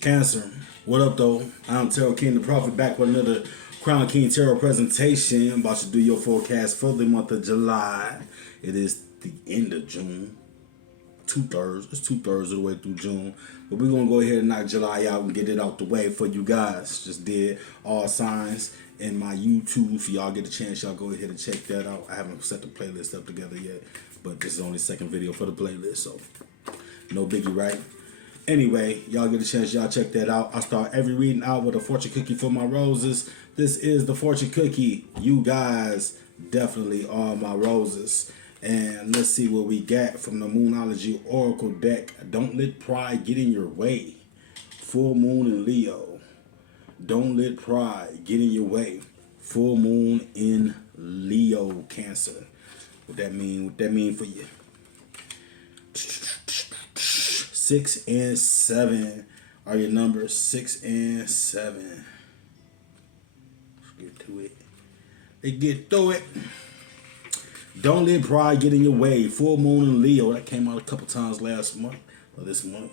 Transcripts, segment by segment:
Cancer, what up though? I'm Tarot King the Prophet back with another Crown King Tarot presentation. I'm about to do your forecast for the month of July. It is the end of June. 2/3. It's 2/3 of the way through June. But we're going to go ahead and knock July out and get it out the way for you guys. Just did all signs in my YouTube. If y'all get a chance, y'all go ahead and check that out. I haven't set the playlist up together yet. But this is only the second video for the playlist. So no biggie, right? Anyway, y'all get a chance, y'all check that out. I start every reading out with a fortune cookie for my roses. This is the fortune cookie. You guys definitely are my roses. And let's see what we got from the Moonology Oracle deck. Don't let pride get in your way. Full moon in Leo. Don't let pride get in your way. Full moon in Leo, Cancer. What that mean? What that mean for you? 6 and 7 are your numbers. 6 and 7. Let's get to it. Let's get through it. Don't let pride get in your way. Full moon in Leo. That came out a couple times last month or this month.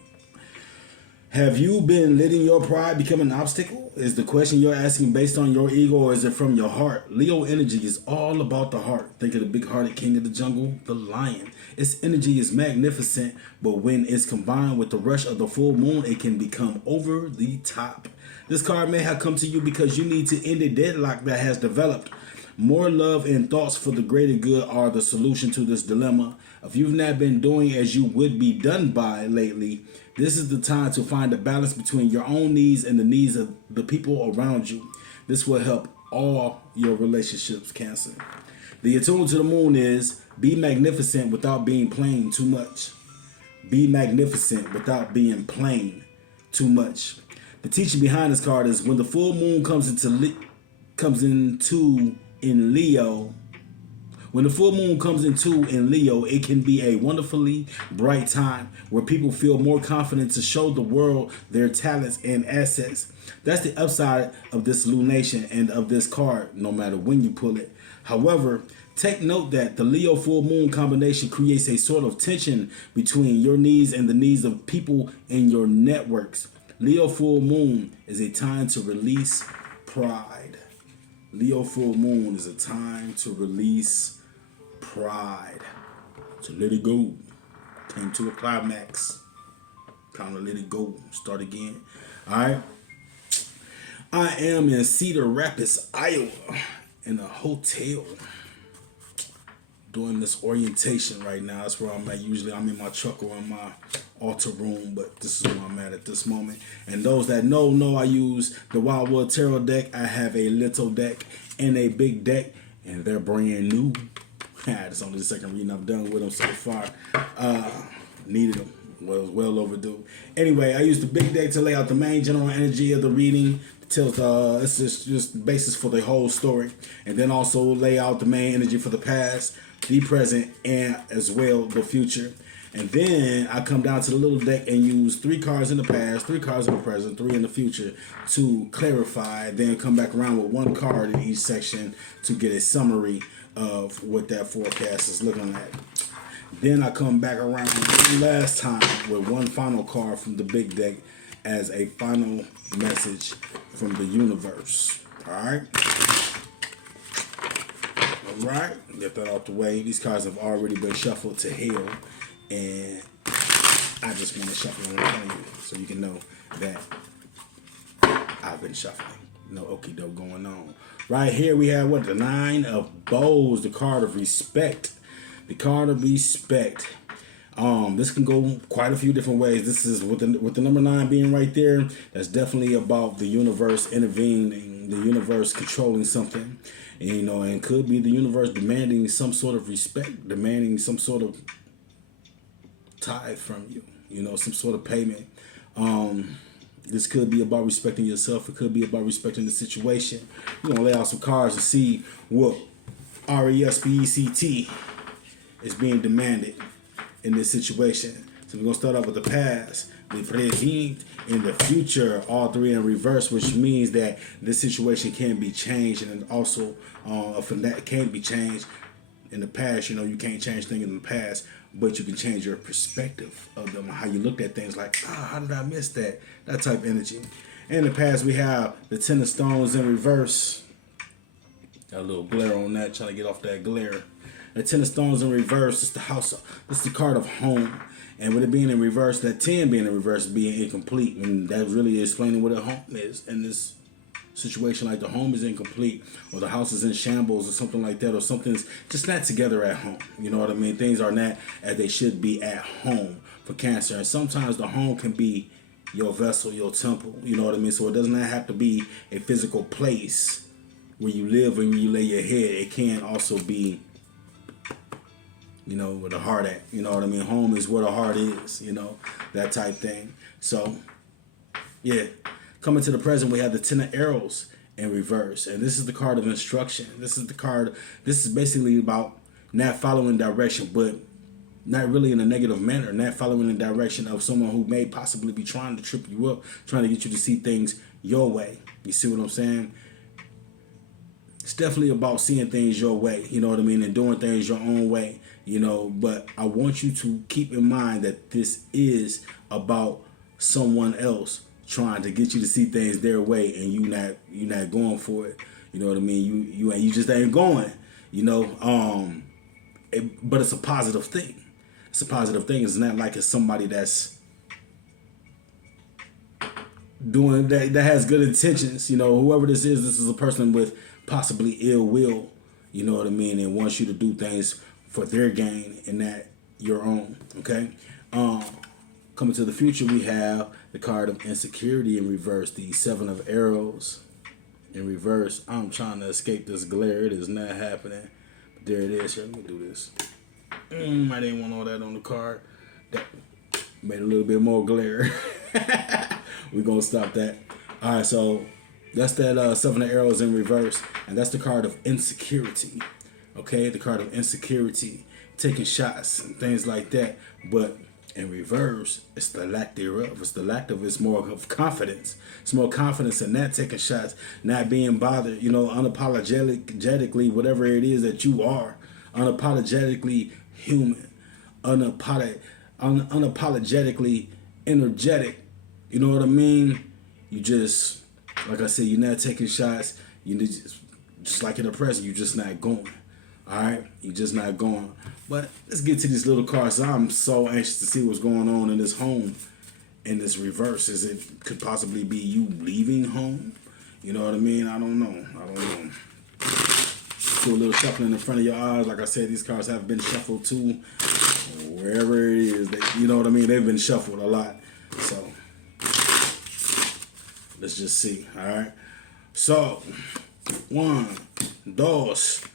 Have you been letting your pride become an obstacle? Is the question you're asking based on your ego, or is it from your heart? Leo energy is all about the heart. Think of the big-hearted king of the jungle, the lion. Its energy is magnificent, but when it's combined with the rush of the full moon, it can become over the top. This card may have come to you because you need to end a deadlock that has developed. More love and thoughts for the greater good are the solution to this dilemma. If you've not been doing as you would be done by lately, this is the time to find a balance between your own needs and the needs of the people around you. This will help all your relationships, Cancer. The attunement to the moon is be magnificent without being plain too much. Be magnificent without being plain too much. The teaching behind this card is when the full moon comes into in Leo. When the full moon comes into in Leo, it can be a wonderfully bright time where people feel more confident to show the world their talents and assets. That's the upside of this lunation and of this card, no matter when you pull it. However, take note that the Leo full moon combination creates a sort of tension between your needs and the needs of people in your networks. Leo full moon is a time to release pride. Leo full moon is a time to release pride. To let it go. Came to a climax. Time to let it go. Start again. Alright. I am in Cedar Rapids, Iowa, in a hotel, doing this orientation right now. That's where I'm at. Usually I'm in my truck or in my altar room, but this is where I'm at this moment. And those that know I use the Wildwood Tarot deck. I have a little deck and a big deck, and they're brand new. It's only the second reading I've done with them so far. Needed them. Well overdue. Anyway, I use the big deck to lay out the main general energy of the reading. Tells it's just basis for the whole story, and then also lay out the main energy for the past, the present, and as well the future. And then I come down to the little deck and use 3 cards in the past, 3 cards in the present, 3 in the future to clarify. Then come back around with 1 card in each section to get a summary of what that forecast is looking at. Then I come back around one last time with 1 final card from the big deck as a final message from the universe. Alright? Alright, get that out the way. These cards have already been shuffled to hell, and I just want to shuffle them in front of you so you can know that I've been shuffling. No okie doke going on. Right here we have what? The 9 of Bows, the card of respect. The card of respect. This can go quite a few different ways. This is with the number 9 being right there. That's definitely about the universe intervening, the universe controlling something, and, you know, and could be the universe demanding some sort of respect, demanding some sort of tithe from you. You know, some sort of payment. This could be about respecting yourself. It could be about respecting the situation. We're gonna lay out some cards to see what RESPECT is being demanded in this situation. So we're gonna start off with the past, the present, and the future. All 3 in reverse, which means that this situation can be changed, and also from that can be changed in the past. You know, you can't change things in the past, but you can change your perspective of them, how you looked at things. Like, how did I miss that? That type of energy. In the past, we have the Ten of Stones in reverse. Got a little glare on that, trying to get off that glare. The Ten of Stones in reverse is the house. It's the card of home. And with it being in reverse, that 10 being in reverse, being incomplete. And that's really explaining what a home is in this situation. Like the home is incomplete, or the house is in shambles, or something like that, or something's just not together at home. You know what I mean? Things are not as they should be at home for Cancer. And sometimes the home can be your vessel, your temple. You know what I mean? So it does not have to be a physical place where you live and where you lay your head. It can also be, you know, where the heart at. You know what I mean? Home is where the heart is, you know, that type thing. So, yeah. Coming to the present, we have the Ten of Arrows in reverse. And this is the card of instruction. This is basically about not following direction, but not really in a negative manner. Not following the direction of someone who may possibly be trying to trip you up, trying to get you to see things your way. You see what I'm saying? It's definitely about seeing things your way, you know what I mean, and doing things your own way, you know. But I want you to keep in mind that this is about someone else trying to get you to see things their way, and you not going for it. You know what I mean? You just ain't going. You know, but it's a positive thing. It's a positive thing. It's not like it's somebody that's doing that has good intentions. You know, whoever this is a person with possibly ill will. You know what I mean? And wants you to do things for their gain and not your own. Okay. Coming to the future, we have the card of insecurity in reverse, the Seven of Arrows in reverse. I'm trying to escape this glare. It is not happening. But there it is. Here, let me do this. I didn't want all that on the card. That made a little bit more glare. We're going to stop that. All right, so that's that Seven of Arrows in reverse. And that's the card of insecurity. Okay, the card of insecurity, taking shots and things like that. But in reverse, it's the lack thereof. It's more of confidence. It's more confidence in not taking shots, not being bothered, you know, unapologetically, whatever it is that you are, unapologetically human, unapologetically energetic. You know what I mean? You just, like I said, you're not taking shots. You just like in the present, you're just not going. All right, you're just not going. But let's get to these little cards. I'm so anxious to see what's going on in this home, in this reverse. Could possibly be you leaving home? You know what I mean? I don't know. Do a little shuffling in front of your eyes. Like I said, these cards have been shuffled too. Wherever it is, you know what I mean? They've been shuffled a lot. So let's just see. All right. So 1, 2, 3.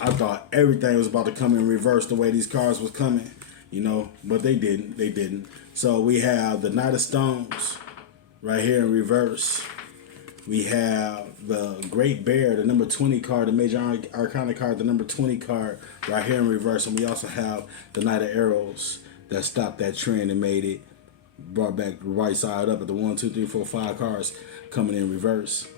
I thought everything was about to come in reverse the way these cards was coming, you know, but they didn't. So we have the Knight of Stones right here in reverse. We have the Great Bear, the number 20 card, the Major Arcana card, the number 20 card right here in reverse. And we also have the Knight of Arrows that stopped that trend and brought back the right side up at the 1, 2, 3, 4, 5 cards coming in reverse.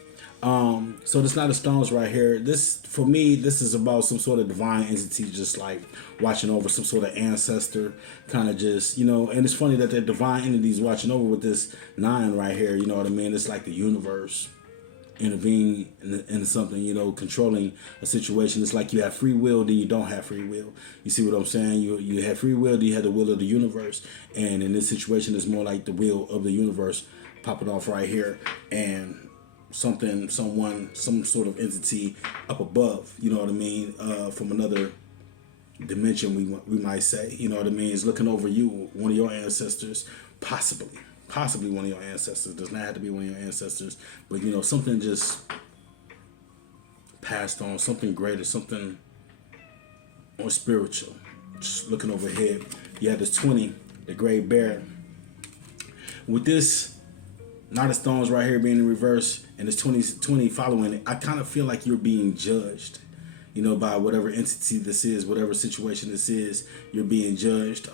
So this Knight of Stones right here, for me, this is about some sort of divine entity, just like watching over some sort of ancestor, kind of just, you know. And it's funny that the divine entity is watching over with this 9 right here, you know what I mean? It's like the universe intervening in something, you know, controlling a situation. It's like you have free will, then you don't have free will. You see what I'm saying? You have free will, then you have the will of the universe. And in this situation, it's more like the will of the universe popping off right here. And some sort of entity up above, you know what I mean, from another dimension, we might say, you know what I mean, is looking over you, one of your ancestors, possibly one of your ancestors. Does not have to be one of your ancestors, but you know, something just passed on, something greater, something more spiritual, just looking overhead. You have this 20, the Great Bear. With this Knight of Stones right here being in reverse, and this 20 following it, I kind of feel like you're being judged, you know, by whatever entity this is, whatever situation this is. You're being judged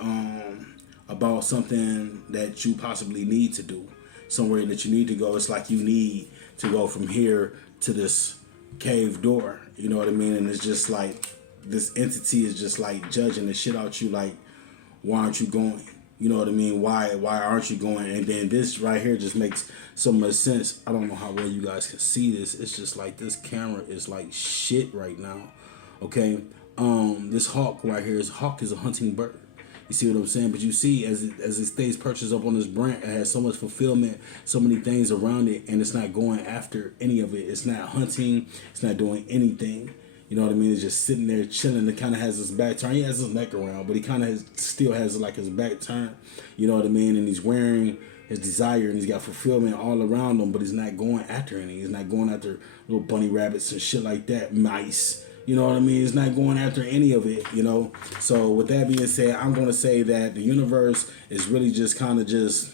about something that you possibly need to do, somewhere that you need to go. It's like you need to go from here to this cave door, you know what I mean? And it's just like this entity is just like judging the shit out you, like, why aren't you going? You know what I mean? Why aren't you going? And then this right here just makes so much sense. I don't know how well you guys can see this. It's just like this camera is like shit right now. Okay. This hawk right here hawk is a hunting bird. You see what I'm saying? But you see, as it stays perches up on this branch, it has so much fulfillment, so many things around it, and it's not going after any of it. It's not hunting. It's not doing anything. You know what I mean? It's just sitting there chilling. It kind of has his back turned. He has his neck around, but he kind of still has like his back turned. You know what I mean? And he's wearing his desire, and he's got fulfillment all around him, but he's not going after any. He's not going after little bunny rabbits and shit like that, mice. You know what I mean? He's not going after any of it, you know? So with that being said, I'm going to say that the universe is really just kind of just,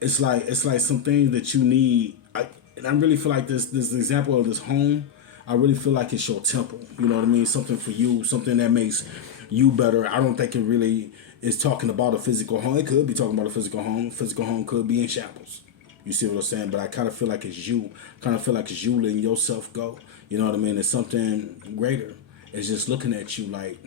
it's like some things that you need. And I really feel like this example of this home, I really feel like it's your temple. You know what I mean? Something for you, something that makes you better. I don't think it really is talking about a physical home. It could be talking about a physical home. Physical home could be in shambles. You see what I'm saying? But I kind of feel like it's you. Kind of feel like it's you letting yourself go. You know what I mean? It's something greater. It's just looking at you like,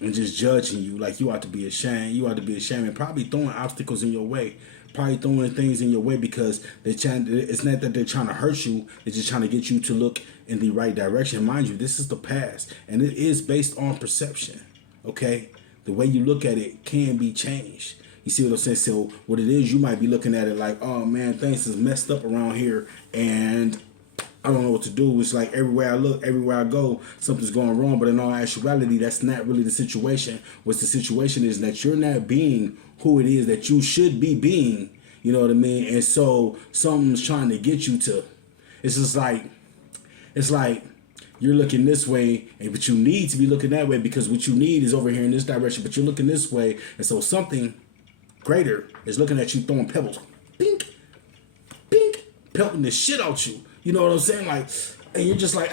and just judging you like you ought to be ashamed. You ought to be ashamed, and probably throwing obstacles in your way. Probably throwing things in your way because it's not that they're trying to hurt you. They're just trying to get you to look in the right direction. Mind you, this is the past, and it is based on perception. Okay? The way you look at it can be changed. You see what I'm saying? So what it is, you might be looking at it like, oh man, things is messed up around here, and I don't know what to do. It's like everywhere I look, everywhere I go, something's going wrong. But in all actuality, that's not really the situation. What the situation is that you're not being who it is that you should be being. You know what I mean? And so something's trying to get you to. It's just like, it's like you're looking this way, but you need to be looking that way because what you need is over here in this direction. But you're looking this way, and so something greater is looking at you throwing pebbles. Pink, pink, pelting the shit out you. You know what I'm saying? Like, and you're just like,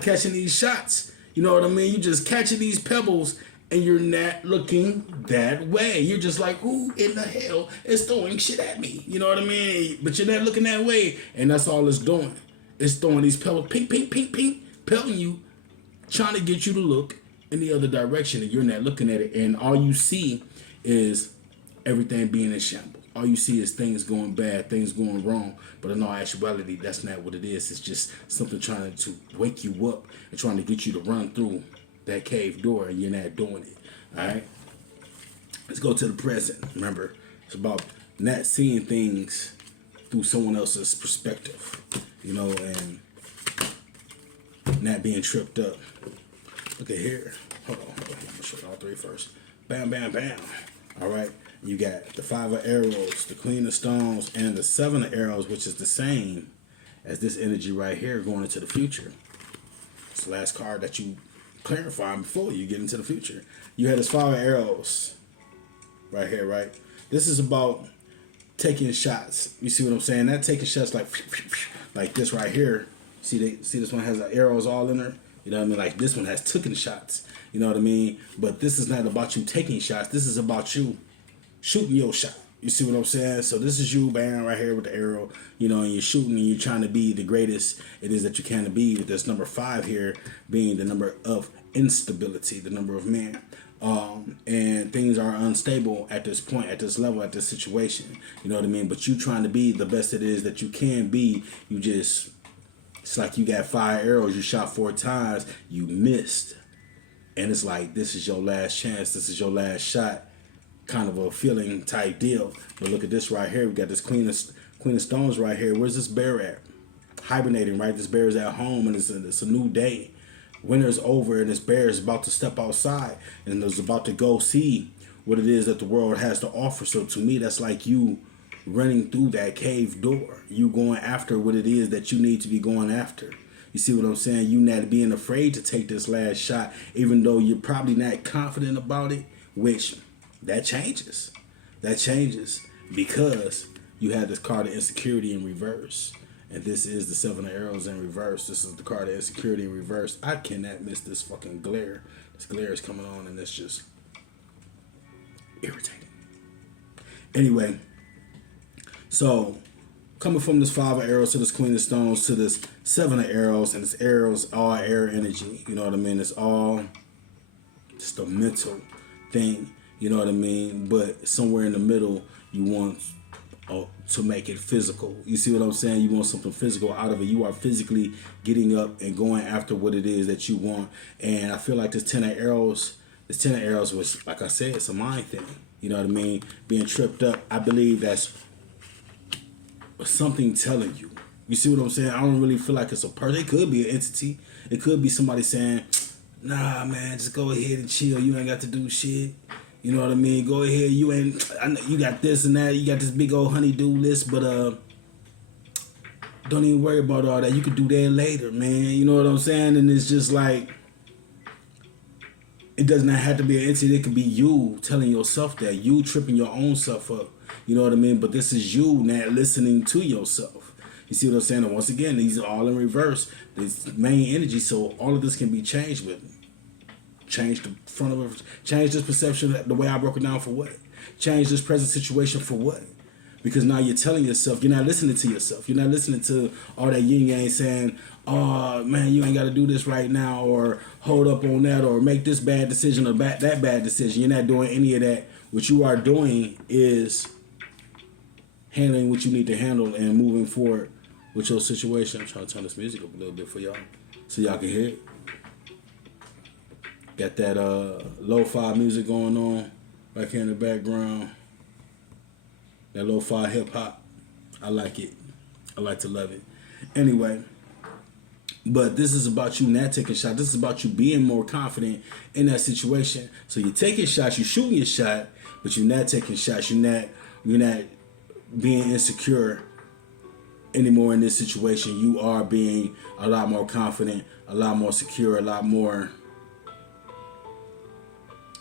catching these shots. You know what I mean? You're just catching these pebbles and you're not looking that way. You're just like, who in the hell is throwing shit at me? You know what I mean? But you're not looking that way. And that's all it's doing. It's throwing these pebbles, pink, pink, pink, pink, pelting you, trying to get you to look in the other direction. And you're not looking at it. And all you see is everything being in shambles. All you see is things going bad, things going wrong. But in all actuality, that's not what it is. It's just something trying to wake you up and trying to get you to run through that cave door, and you're not doing it. All right? Let's go to the present. Remember, it's about not seeing things through someone else's perspective, you know, and not being tripped up. Look at here. Hold on. I'm going to show you all three first. Bam, bam, bam. All right? You got the 5 of arrows, the Queen of stones, and the 7 of arrows, which is the same as this energy right here going into the future. It's the last card that you clarify before you get into the future. You had this 5 of arrows right here, right? This is about taking shots. You see what I'm saying? Not taking shots like this right here. See this one has the arrows all in there? You know what I mean? Like this one has taken shots. You know what I mean? But this is not about you taking shots. This is about you shooting your shot. You see what I'm saying? So this is you, bam, right here with the arrow, you know, and you're shooting and you're trying to be the greatest it is that you can to be. With this number 5 here being the number of instability, the number of man. And things are unstable at this point, at this level, at this situation. You know what I mean? But you trying to be the best it is that you can be. You just, it's like you got 5 arrows, you shot 4 times, you missed. And it's like, this is your last chance. This is your last shot. Kind of a feeling type deal. But look at this right here. We got this Queen of Stones right here. Where's this bear at? Hibernating, right? This bear is at home and it's a new day. Winter's over and this bear is about to step outside and is about to go see what it is that the world has to offer. So to me, that's like you running through that cave door. You going after what it is that you need to be going after. You see what I'm saying? You not being afraid to take this last shot, even though you're probably not confident about it, which that changes. That changes because you have this card of insecurity in reverse. And this is the 7 of arrows in reverse. This is the card of insecurity in reverse. I cannot miss this fucking glare. This glare is coming on and it's just irritating. Anyway, so coming from this 5 of arrows to this queen of stones to this 7 of arrows, and this arrows all air energy. You know what I mean? It's all just a mental thing. You know what I mean? But somewhere in the middle, you want to make it physical. You see what I'm saying? You want something physical out of it. You are physically getting up and going after what it is that you want. And I feel like this 10 of arrows, was, like I said, it's a mind thing. You know what I mean? Being tripped up. I believe that's something telling you. You see what I'm saying? I don't really feel like it's a person. It could be an entity. It could be somebody saying, nah, man, just go ahead and chill. You ain't got to do shit. You know what I mean? Go ahead. I know you got this and that. You got this big old honey-do list, but don't even worry about all that. You could do that later, man. You know what I'm saying? And it's just like, it does not have to be an entity. It could be you telling yourself that. You tripping your own self up. You know what I mean? But this is you not listening to yourself. You see what I'm saying? And once again, these are all in reverse. This main energy, so all of this can be changed with. Change the front of it. Change this perception, the way I broke it down for what? Change this present situation for what? Because now you're telling yourself, you're not listening to yourself. You're not listening to all that yin yang saying, oh man, you ain't got to do this right now, or hold up on that, or make this bad decision or that bad decision. You're not doing any of that. What you are doing is handling what you need to handle and moving forward with your situation. I'm trying to turn this music up a little bit for y'all so y'all can hear it. Got that lo-fi music going on back here in the background. That lo-fi hip-hop. I like it. I like to love it. Anyway, but this is about you not taking shots. This is about you being more confident in that situation. So you're taking shots, you're shooting your shot, but you're not taking shots. You're not being insecure anymore in this situation. You are being a lot more confident, a lot more secure, a lot more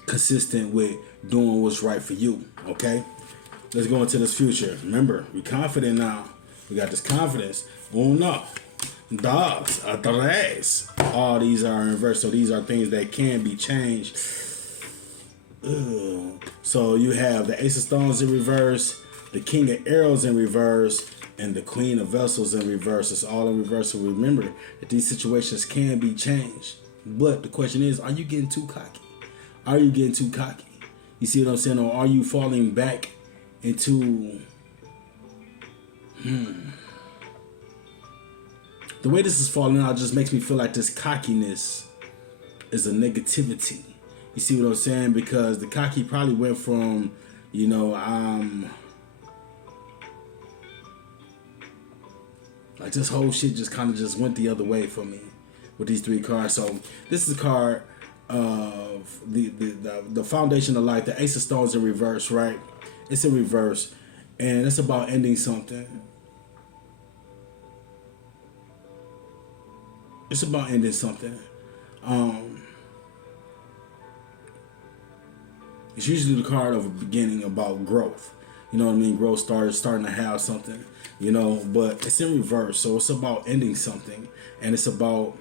consistent with doing what's right for you. Okay, let's go into this future. Remember, we're confident now. We got this confidence. Uno, dos, tres. All these are in reverse, so these are things that can be changed. Ugh. So you have the Ace of Stones in reverse, the King of Arrows in reverse, and the Queen of Vessels in reverse. It's all in reverse. So remember that these situations can be changed. But the question is, are you getting too cocky? Are you getting too cocky? You see what I'm saying? Or are you falling back into... The way this is falling out just makes me feel like this cockiness is a negativity. You see what I'm saying? Because the cocky probably went from, like this whole shit just kind of just went the other way for me with these 3 cards. So this is a card of the foundation of life, the Ace of Stones in reverse, right? It's in reverse, and it's about ending something. It's about ending something. It's usually the card of a beginning about growth. You know what I mean? Growth starting to have something, but it's in reverse. So it's about ending something, and it's about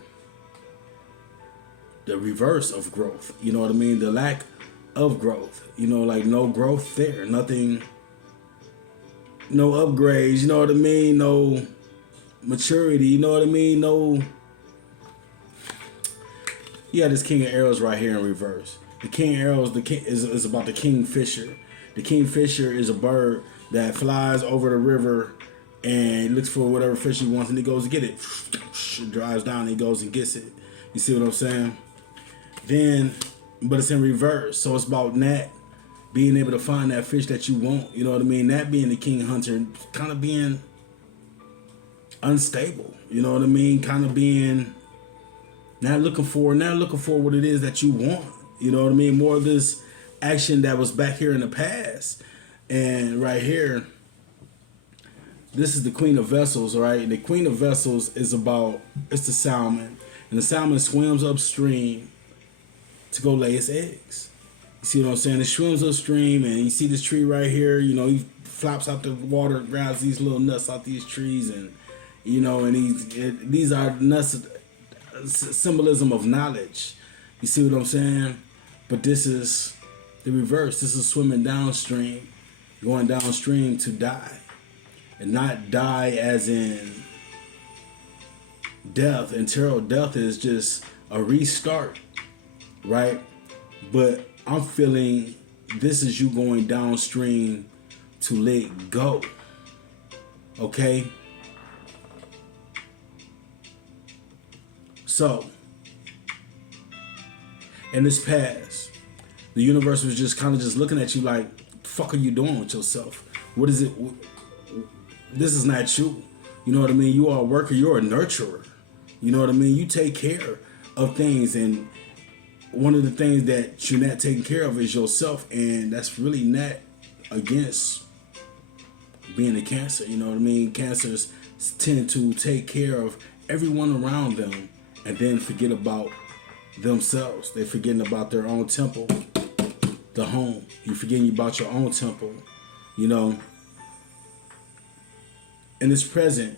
the reverse of growth. You know what I mean? The lack of growth. Like no growth there. Nothing, no upgrades, you know what I mean? No maturity, you know what I mean? No. You got this King of Arrows right here in reverse. The King of Arrows, is about the Kingfisher. The Kingfisher is a bird that flies over the river and looks for whatever fish he wants, and he goes to get it. It drives down and he goes and gets it. You see what I'm saying? But it's in reverse. So it's about not being able to find that fish that you want. You know what I mean? That being the King Hunter, kind of being unstable. You know what I mean? Kind of being not looking for what it is that you want. You know what I mean? More of this action that was back here in the past. And right here, this is the Queen of Vessels, right? And the Queen of Vessels it's the salmon. And the salmon swims upstream to go lay its eggs. You see what I'm saying? It swims upstream, and you see this tree right here. He flops out the water, grabs these little nuts out these trees, and these are nuts, symbolism of knowledge. You see what I'm saying? But this is the reverse. This is swimming downstream, going downstream to die. and not die as in death. And tarot death is just a restart, right? But I'm feeling this is you going downstream to let go. Okay? So, in this past, the universe was just kind of just looking at you like, the fuck are you doing with yourself? What is it? This is not you. You know what I mean? You are a worker. You're a nurturer. You know what I mean? You take care of things. And one of the things that you're not taking care of is yourself. And that's really not against being a Cancer. You know what I mean? Cancers tend to take care of everyone around them and then forget about themselves. They're forgetting about their own temple, the home. You're forgetting about your own temple, you know. In this present,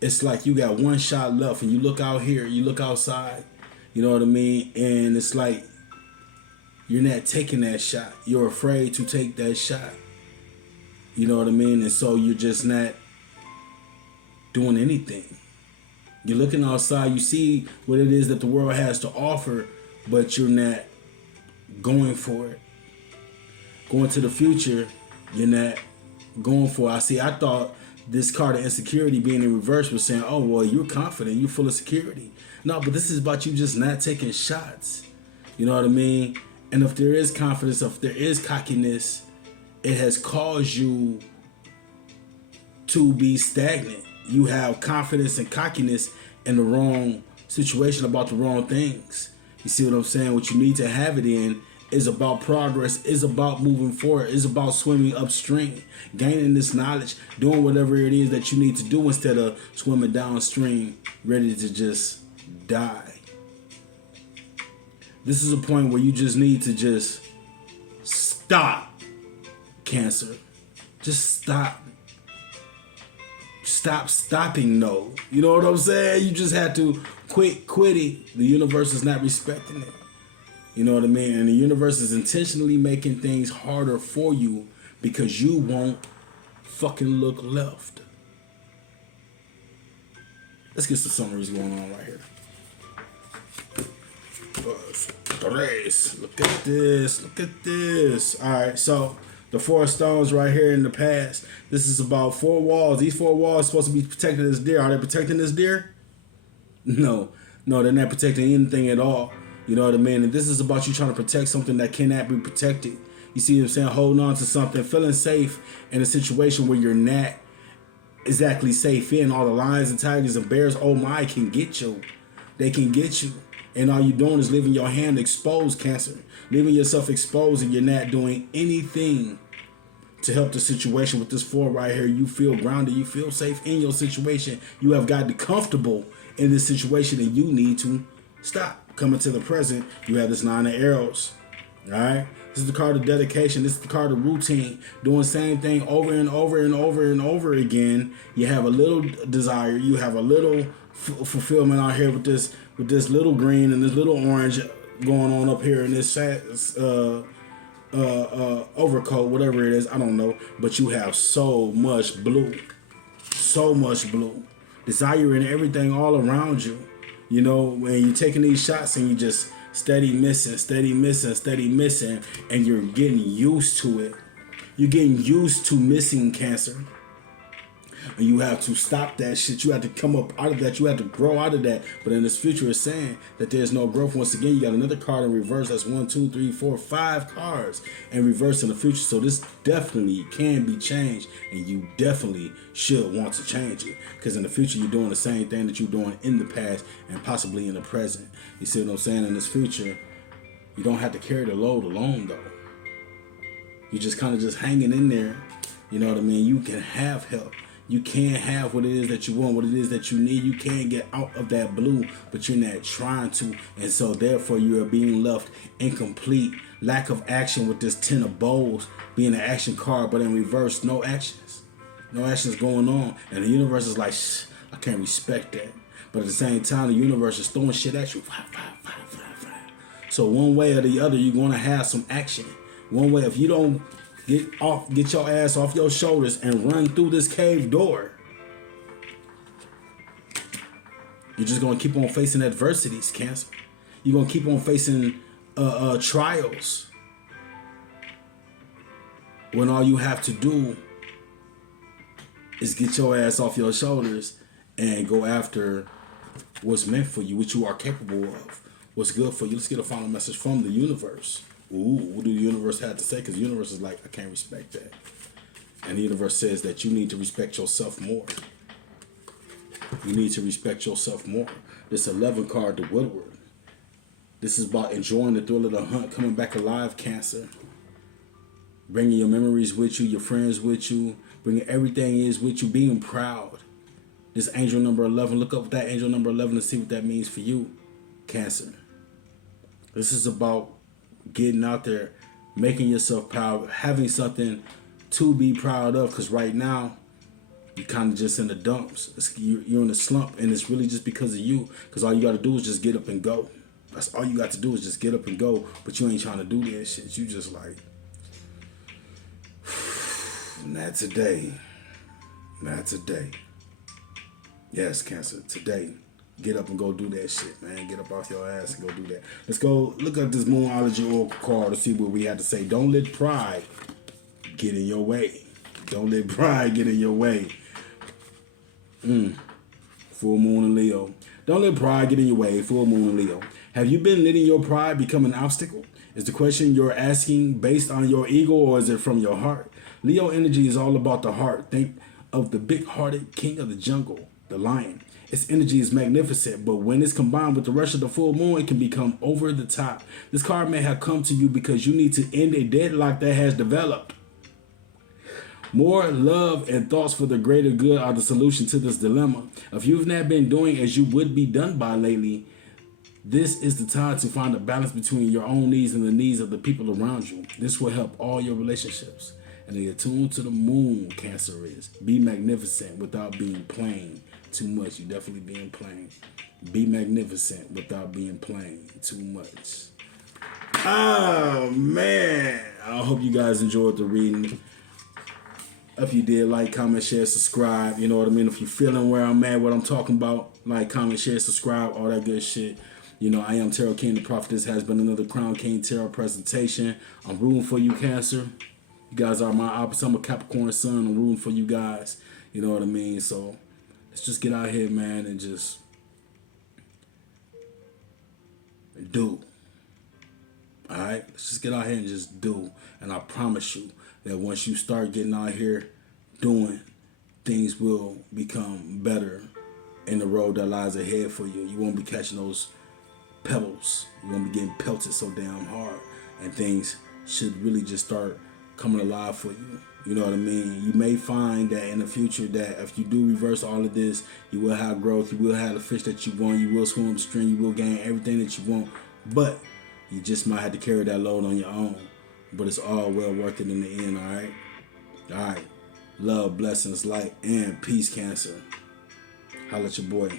it's like you got one shot left, and you look out here, you look outside, you know what I mean? And it's like you're not taking that shot. You're afraid to take that shot. You know what I mean? And so you're just not doing anything. You're looking outside, you see what it is that the world has to offer, but you're not going for it. Going to the future, you're not going for it. I thought this card of insecurity being in reverse was saying, oh, well, you're confident, you're full of security. No, but this is about you just not taking shots. You know what I mean? And if there is confidence, if there is cockiness, it has caused you to be stagnant. You have confidence and cockiness in the wrong situation about the wrong things. You see what I'm saying? What you need to have it in is about progress, is about moving forward, is about swimming upstream, gaining this knowledge, doing whatever it is that you need to do instead of swimming downstream, ready to just die. This is a point where you just need to just stop, Cancer. Just stop. Stop stopping, no. You know what I'm saying? You just have to quit it. The universe is not respecting it. You know what I mean? And the universe is intentionally making things harder for you because you won't fucking look left. Let's get some summaries going on right here. Look at this. Look at this. All right, so the 4 stones right here in the past. This is about 4 walls. These 4 walls are supposed to be protecting this deer. Are they protecting this deer? No, they're not protecting anything at all. You know what I mean? And this is about you trying to protect something that cannot be protected. You see what I'm saying? Holding on to something, feeling safe in a situation where you're not exactly safe in. All the lions and tigers and bears, oh my, can get you. They can get you. And all you're doing is leaving your hand exposed, Cancer. Leaving yourself exposed, and you're not doing anything to help the situation. With this 4 right here, you feel grounded. You feel safe in your situation. You have gotten comfortable in this situation, and you need to stop. Coming to the present, you have this 9 of arrows. All right? This is the card of dedication. This is the card of routine. Doing the same thing over and over and over and over again. You have a little desire. You have a little fulfillment out here with this little green and this little orange going on up here in this overcoat, whatever it is, I don't know. But you have so much blue. So much blue. Desire in everything all around you. You know, when you're taking these shots and you just steady missing, and you're getting used to it. You're getting used to missing, Cancer. And you have to stop that shit. You have to come up out of that. You have to grow out of that. But in this future, it's saying that there's no growth. Once again, you got another card in reverse. That's 1, 2, 3, 4, 5 cards in reverse in the future. So this definitely can be changed. And you definitely should want to change it. Because in the future, you're doing the same thing that you're doing in the past and possibly in the present. You see what I'm saying? In this future, you don't have to carry the load alone, though. You're just kind of just hanging in there. You know what I mean? You can have help. You can have what it is that you want, what it is that you need. You can get out of that blue, but you're not trying to. And so therefore you are being left incomplete. Lack of action with this 10 of bowls being an action card, but in reverse, no actions. No actions going on. And the universe is like, shh, I can't respect that. But at the same time, the universe is throwing shit at you. So one way or the other, you're going to have some action. One way, if you don't Get your ass off your shoulders and run through this cave door. You're just gonna keep on facing adversities, Cancer. You're gonna keep on facing trials. When all you have to do is get your ass off your shoulders and go after what's meant for you, what you are capable of, what's good for you. Let's get a final message from the universe. Ooh, what do the universe have to say? Because the universe is like, I can't respect that. And the universe says that you need to respect yourself more. You need to respect yourself more. This 11 card, the Woodward. This is about enjoying the thrill of the hunt, coming back alive, Cancer. Bringing your memories with you, your friends with you, bringing everything is with you, being proud. This angel number 11, look up that angel number 11 and see what that means for you, Cancer. This is about getting out there, making yourself proud, having something to be proud of, because right now, you're kind of just in the dumps. You're in a slump, and it's really just because of you, because all you got to do is just get up and go. That's all you got to do is just get up and go, but you ain't trying to do that shit. You just like, not today. Not today. Yes, Cancer, today. Get up and go do that shit, man. Get up off your ass and go do that. Let's go look at this Moonology Oracle card to see what we had to say. Don't let pride get in your way. Don't let pride get in your way. Full moon in Leo. Don't let pride get in your way. Full moon in Leo. Have you been letting your pride become an obstacle? Is the question you're asking based on your ego, or is it from your heart? Leo energy is all about the heart. Think of the big-hearted king of the jungle, the lion. Its energy is magnificent, but when it's combined with the rush of the full moon, it can become over the top. This card may have come to you because you need to end a deadlock that has developed. More love and thoughts for the greater good are the solution to this dilemma. If you've not been doing as you would be done by lately, this is the time to find a balance between your own needs and the needs of the people around you. This will help all your relationships. And they attune to the moon, Cancer is. Be magnificent without being plain too much. You definitely being plain. Be magnificent without being plain too much. Oh, man. I hope you guys enjoyed the reading. If you did, like, comment, share, subscribe. You know what I mean? If you're feeling where I'm at, what I'm talking about, like, comment, share, subscribe, all that good shit. You know, I am Tarot King, the Prophet. This has been another Crown King Tarot presentation. I'm rooting for you, Cancer. You guys are my opposite. I'm a Capricorn sun. I'm rooting for you guys. You know what I mean? So let's just get out here, man, and just do. All right? Let's just get out here and just do. And I promise you that once you start getting out here doing, things will become better in the road that lies ahead for you. You won't be catching those pebbles. You won't be getting pelted so damn hard. And things should really just start coming alive for you. You know what I mean? You may find that in the future that if you do reverse all of this, you will have growth, you will have the fish that you want, you will swim upstream, you will gain everything that you want, but you just might have to carry that load on your own. But it's all well worth it in the end, all right? All right. Love, blessings, light, and peace, Cancer. Holla at your boy.